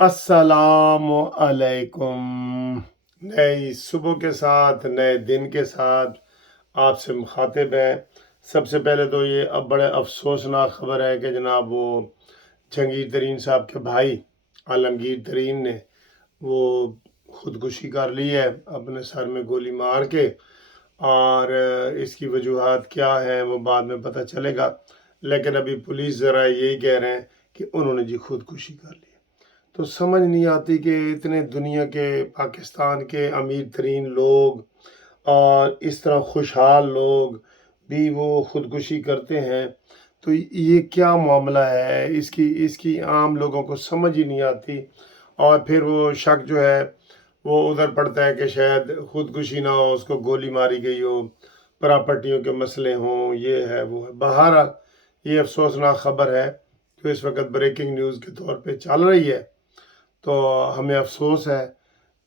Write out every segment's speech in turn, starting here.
अस्सलाम अलैकुम। नई सुबह के साथ, नए दिन के साथ आपसे मुखातिब है। सबसे पहले तो ये अब बड़े अफसोसनाक ख़बर है कि जनाब वो जहांगीर तरीन साहब के भाई आलमगीर तरीन ने वो ख़ुदकुशी कर ली है अपने सर में गोली मार के। और इसकी वजूहात क्या हैं वो बाद में पता चलेगा, लेकिन अभी पुलिस ज़रा यही कह रहे हैं कि उन्होंने जी ख़ुदकुशी कर ली। तो समझ नहीं आती कि इतने दुनिया के पाकिस्तान के अमीर तरीन लोग और इस तरह खुशहाल लोग भी वो ख़ुदकुशी करते हैं, तो ये क्या मामला है। इसकी आम लोगों को समझ ही नहीं आती। और फिर वो शक जो है वो उधर पड़ता है कि शायद ख़ुदकुशी ना हो, उसको गोली मारी गई हो, प्रॉपर्टियों के मसले हों, ये है वो है। बहरहाल ये अफसोसनाक ख़बर है जो इस वक्त ब्रेकिंग न्यूज़ के तौर पे चल रही है। तो हमें अफसोस है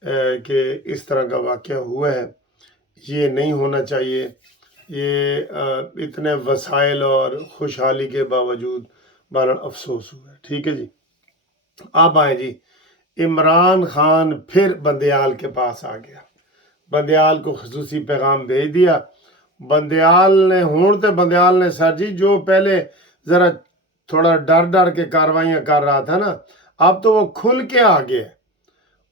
कि इस तरह का वाक़या हुआ है। ये नहीं होना चाहिए। ये इतने वसाइल और खुशहाली के बावजूद बहरहाल अफसोस हुआ है। ठीक है जी। अब आए जी, इमरान खान फिर बंदयाल के पास आ गया। बंदयाल को खसूसी पैगाम भेज दिया। बंदयाल ने सर जी जो पहले ज़रा थोड़ा डर के कार्रवाइयाँ कर रहा था ना, अब तो वो खुल के आ गया।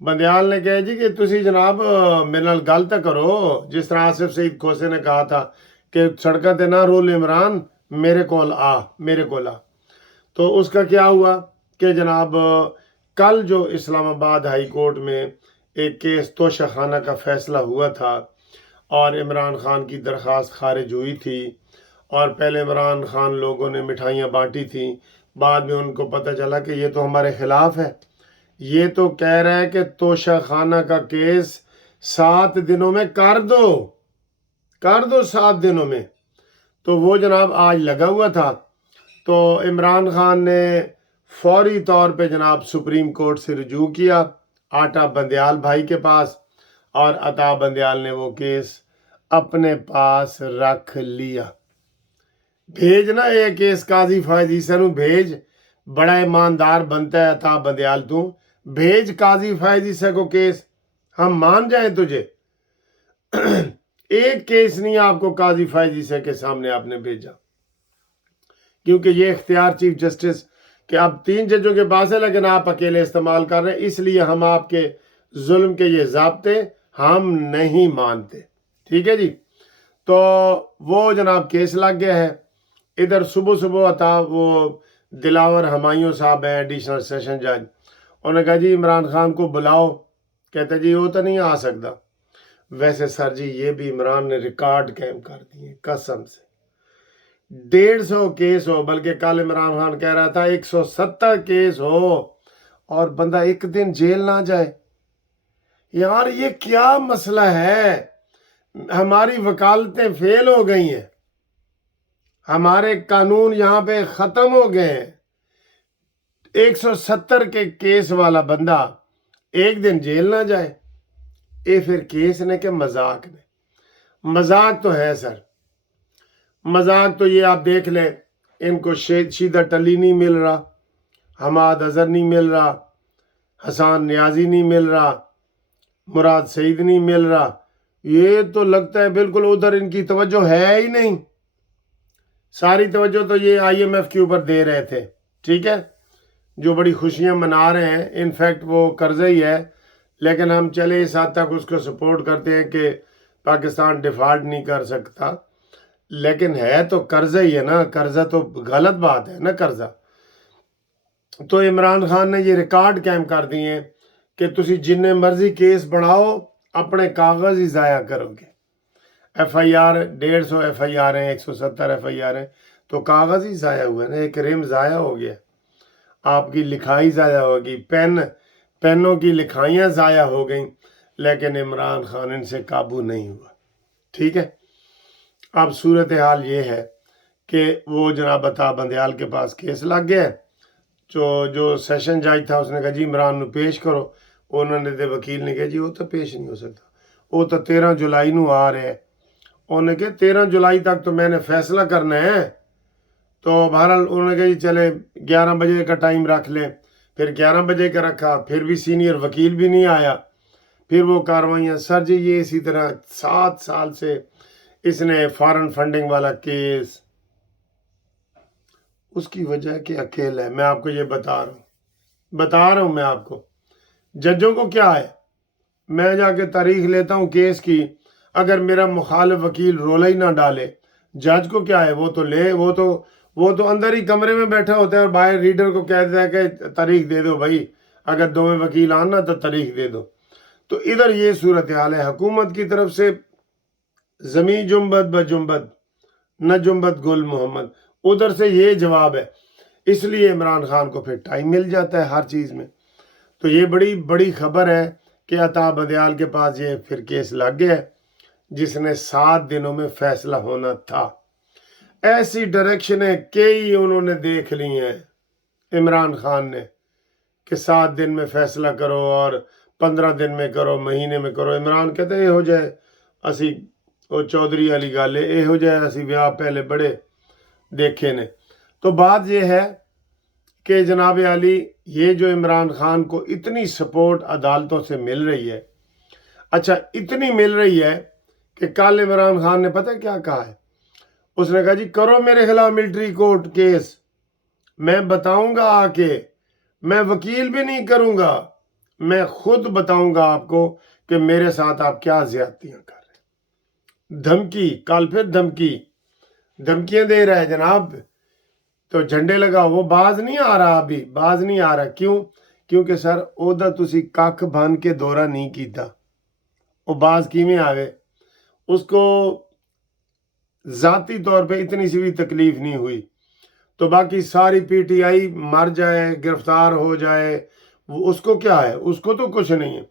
बंदयाल ने कहा जी कि तुसी जनाब मेरे नाल गल तो करो, जिस तरह आसिफ सईद खोसे ने कहा था कि सड़कों ते ना रोल इमरान, मेरे कोल आ। तो उसका क्या हुआ कि जनाब कल जो इस्लामाबाद हाई कोर्ट में एक केस तोशाखाना का फैसला हुआ था और इमरान खान की दरख्वास्त खारिज हुई थी, और पहले इमरान खान लोगों ने मिठाइयाँ बांटी थी, बाद में उनको पता चला कि ये तो हमारे खिलाफ है। ये तो कह रहा है कि तोशाखाना का केस 7 दिनों में कर दो 7 दिनों में। तो वो जनाब आज लगा हुआ था। तो इमरान खान ने फौरी तौर पे जनाब सुप्रीम कोर्ट से रुजू किया आटा बंदयाल भाई के पास, और अता बंदयाल ने वो केस अपने पास रख लिया। भेजना ये केस काजी फैज ईसा नूं भेज, बड़ा ईमानदार बनता है अता बंदयाल तू, भेज काजी फैज ईसा को केस, हम मान जाए तुझे। एक केस नहीं आपको काजी फैज ईसा के सामने आपने भेजा, क्योंकि ये इख्तियार चीफ जस्टिस के अब 3 जजों के पास है, लेकिन आप अकेले इस्तेमाल कर रहे हैं, इसलिए हम आपके जुल्म के ये ज़ाब्ते हम नहीं मानते। ठीक है जी। तो वो जनाब केस लग गया है। इधर सुबह अता वो दिलावर हमायूं साहब हैं एडिशनल सेशन जज, उन्होंने कहा जी इमरान खान को बुलाओ। कहते जी वो तो नहीं आ सकता। वैसे सर जी ये भी इमरान ने रिकॉर्ड कायम कर दिए कसम से। 150 केस हो, बल्कि कल इमरान खान कह रहा था 170 केस हो और बंदा एक दिन जेल ना जाए। यार ये क्या मसला है। हमारी वकालतें फेल हो गई हैं, हमारे कानून यहाँ पे ख़त्म हो गए हैं। 170 के केस वाला बंदा एक दिन जेल ना जाए, ये फिर केस ने के मजाक ने। मजाक तो है सर, मजाक तो ये आप देख लें, इनको शीदा टली नहीं मिल रहा, हमाद अजहर नहीं मिल रहा, हसान नियाजी नहीं मिल रहा, मुराद सईद नहीं मिल रहा। ये तो लगता है बिल्कुल उधर इनकी तवज्जो है ही नहीं। सारी तवज्जो तो ये IMF के ऊपर दे रहे थे। ठीक है, जो बड़ी खुशियां मना रहे हैं, इनफैक्ट वो कर्जा ही है, लेकिन हम चले इस हद तक उसको सपोर्ट करते हैं कि पाकिस्तान डिफॉल्ट नहीं कर सकता, लेकिन है तो कर्जा ही है ना। कर्जा तो गलत बात है ना, कर्जा। तो इमरान खान ने ये रिकॉर्ड कायम कर दिए कि तुसी जिन्ने मर्जी केस बनाओ, अपने कागज ही ज़ाया करोगे। FIR 150 FIR हैं, 170 FIR हैं, तो कागज ही ज़ाया हुआ है ना, एक रिम ज़ाया हो गया, आपकी लिखाई ज़ाया होगी, पेनों की लिखाइयाँ ज़ाया हो गई, लेकिन इमरान खान इनसे काबू नहीं हुआ। ठीक है, अब सूरत हाल ये है कि वो जनाब अता बंदयाल के पास केस लग गया। जो सेशन जज था उसने कहा जी इमरान नूं पेश करो। उन्होंने दे वकील ने कहा जी वो तो पेश नहीं हो सकता, वो तो 13 जुलाई नूं आ रहा है। उन्होंने कहा 13 जुलाई तक तो मैंने फैसला करना है। तो बहरहाल उन्होंने कहा जी चले 11 बजे का टाइम रख लें। फिर 11 बजे का रखा, फिर भी सीनियर वकील भी नहीं आया, फिर वो कार्रवाइयाँ। सर जी ये इसी तरह 7 साल से इसने फॉरेन फंडिंग वाला केस, उसकी वजह कि अकेला है। मैं आपको ये बता रहा हूँ मैं आपको। जजों को क्या है, मैं जाके तारीख लेता हूँ केस की, अगर मेरा मुखालिफ वकील रोला ही ना डाले, जज को क्या है, वो तो अंदर ही कमरे में बैठा होता है और बाहर रीडर को कह देता है कि तारीख दे दो भाई, अगर दोवें वकील आना तो तारीख दे दो। तो इधर ये सूरत हाल है। हुकूमत की तरफ से जमी जुम्बद ब जुम्बद न जुम्बद गुल मोहम्मद, उधर से ये जवाब है। इसलिए इमरान खान को फिर टाइम मिल जाता है हर चीज़ में। तो ये बड़ी बड़ी खबर है कि अता बदियाल के पास ये फिर केस लग गया है, जिसने 7 दिनों में फैसला होना था। ऐसी डायरेक्शनें कई उन्होंने देख ली हैं इमरान खान ने कि 7 दिन में फैसला करो और 15 दिन में करो, महीने में करो। इमरान कहते हैं हो जाए असी वो चौधरी वाली गल है, ये हो जाए असी ब्याह पहले बड़े देखे ने। तो बात यह है कि जनाब अली, ये जो इमरान खान को इतनी सपोर्ट अदालतों से मिल रही है, अच्छा इतनी मिल रही है कि कल इमरान खान ने पता क्या कहा है, उसने कहा जी करो मेरे खिलाफ मिलिट्री कोर्ट केस, मैं बताऊंगा आके, मैं वकील भी नहीं करूंगा, मैं खुद बताऊंगा आपको कि मेरे साथ आप क्या ज्यादतियां कर रहे हैं। धमकी, कल फिर धमकियां दे रहा है जनाब। तो झंडे लगाओ, वो बाज नहीं आ रहा, अभी बाज नहीं आ रहा। क्यों? क्योंकि सर ओदा तुसी कख बन के दौरा नहीं कीता, वो बाज किवें आवे? उसको जाती तौर पे इतनी सी भी तकलीफ नहीं हुई। तो बाकी सारी पीटीआई मर जाए, गिरफ्तार हो जाए, उसको क्या है? उसको तो कुछ नहीं है।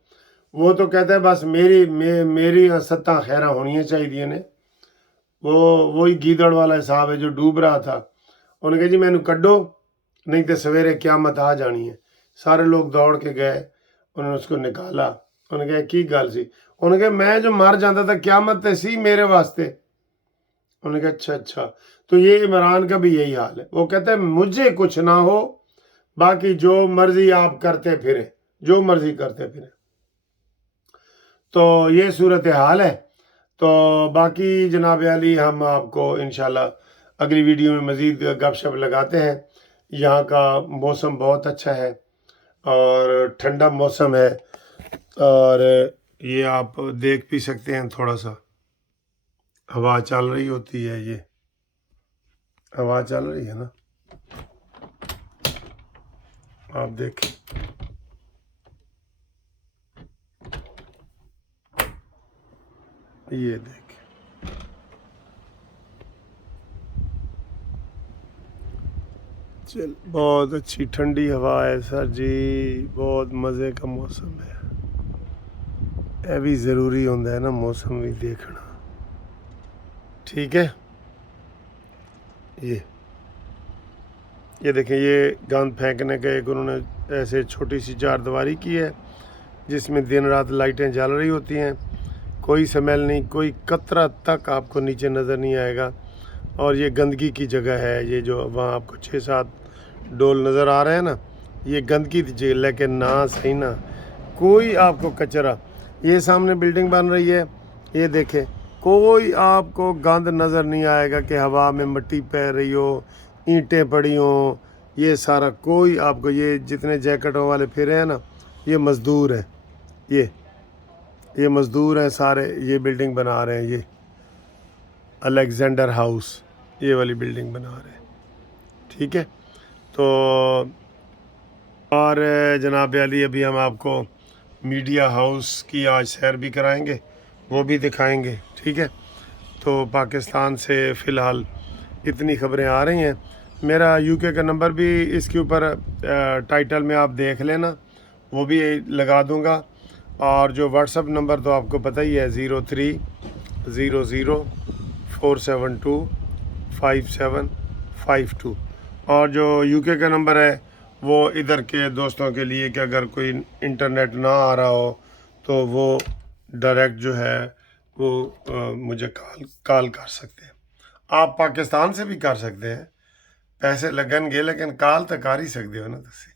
वो तो कहता है बस मेरी सत्ता खैरा होनी चाहिए ने। वही गीदड़ वाला हिसाब है जो डूब रहा था। उन्होंने कहा जी मैनू कड्डो, नहीं तो सवेरे क्यामत आ जानी है। सारे लोग दौड़ के गए, उन्होंने उसको निकाला। उन्होंने कहा की गल सी? उन्होंने कहा मैं जो मर जाता था क्यामत तो सी मेरे वास्ते। उन्होंने कहा अच्छा। तो ये इमरान का भी यही हाल है। वो कहता है मुझे कुछ ना हो, बाकी जो मर्जी आप करते फिरे, जो मर्जी करते फिरे। तो ये सूरत हाल है। तो बाकी जनाब अली, हम आपको इंशाल्लाह अगली वीडियो में मज़ीद गपशप लगाते हैं। यहाँ का मौसम बहुत अच्छा है और ठंडा मौसम है, और ये आप देख भी सकते हैं, थोड़ा सा हवा चल रही होती है, ये हवा चल रही है ना, आप देखें। ये देखें, चल बहुत अच्छी ठंडी हवा है सर जी, बहुत मज़े का मौसम है। यह भी ज़रूरी होता है ना मौसम भी देखना, ठीक है। ये देखें, ये गंद फेंकने का एक उन्होंने ऐसे छोटी सी चारदीवारी की है जिसमें दिन रात लाइटें जल रही होती हैं, कोई स्मेल नहीं, कोई कतरा तक आपको नीचे नज़र नहीं आएगा। और ये गंदगी की जगह है, ये जो वहाँ आपको 6-7 डोल नज़र आ रहे हैं ना, ये गंदगी की जगह, लेकिन ना सही ना कोई आपको कचरा। ये सामने बिल्डिंग बन रही है, ये देखें, कोई आपको गंद नज़र नहीं आएगा कि हवा में मिट्टी पैर रही हो, ईंटें पड़ी हों, ये सारा कोई आपको, ये जितने जैकेटों वाले फिरे हैं ना, ये मज़दूर हैं, ये मज़दूर हैं सारे, ये बिल्डिंग बना रहे हैं। ये अलेक्जेंडर हाउस, ये वाली बिल्डिंग बना रहे हैं, ठीक है। तो और जनाब अली, अभी हम आपको मीडिया हाउस की आज सैर भी कराएंगे, वो भी दिखाएंगे, ठीक है। तो पाकिस्तान से फ़िलहाल इतनी खबरें आ रही हैं। मेरा यूके का नंबर भी इसके ऊपर टाइटल में आप देख लेना, वो भी लगा दूंगा। और जो व्हाट्सअप नंबर तो आपको पता ही है, 030047255752। और जो यूके का नंबर है वो इधर के दोस्तों के लिए कि अगर कोई इंटरनेट ना आ रहा हो तो वो डायरेक्ट जो है वो मुझे कॉल कर सकते हैं। आप पाकिस्तान से भी कर सकते हैं, पैसे लगनगे लेकिन कॉल तो कर ही सकते हो ना तुसी।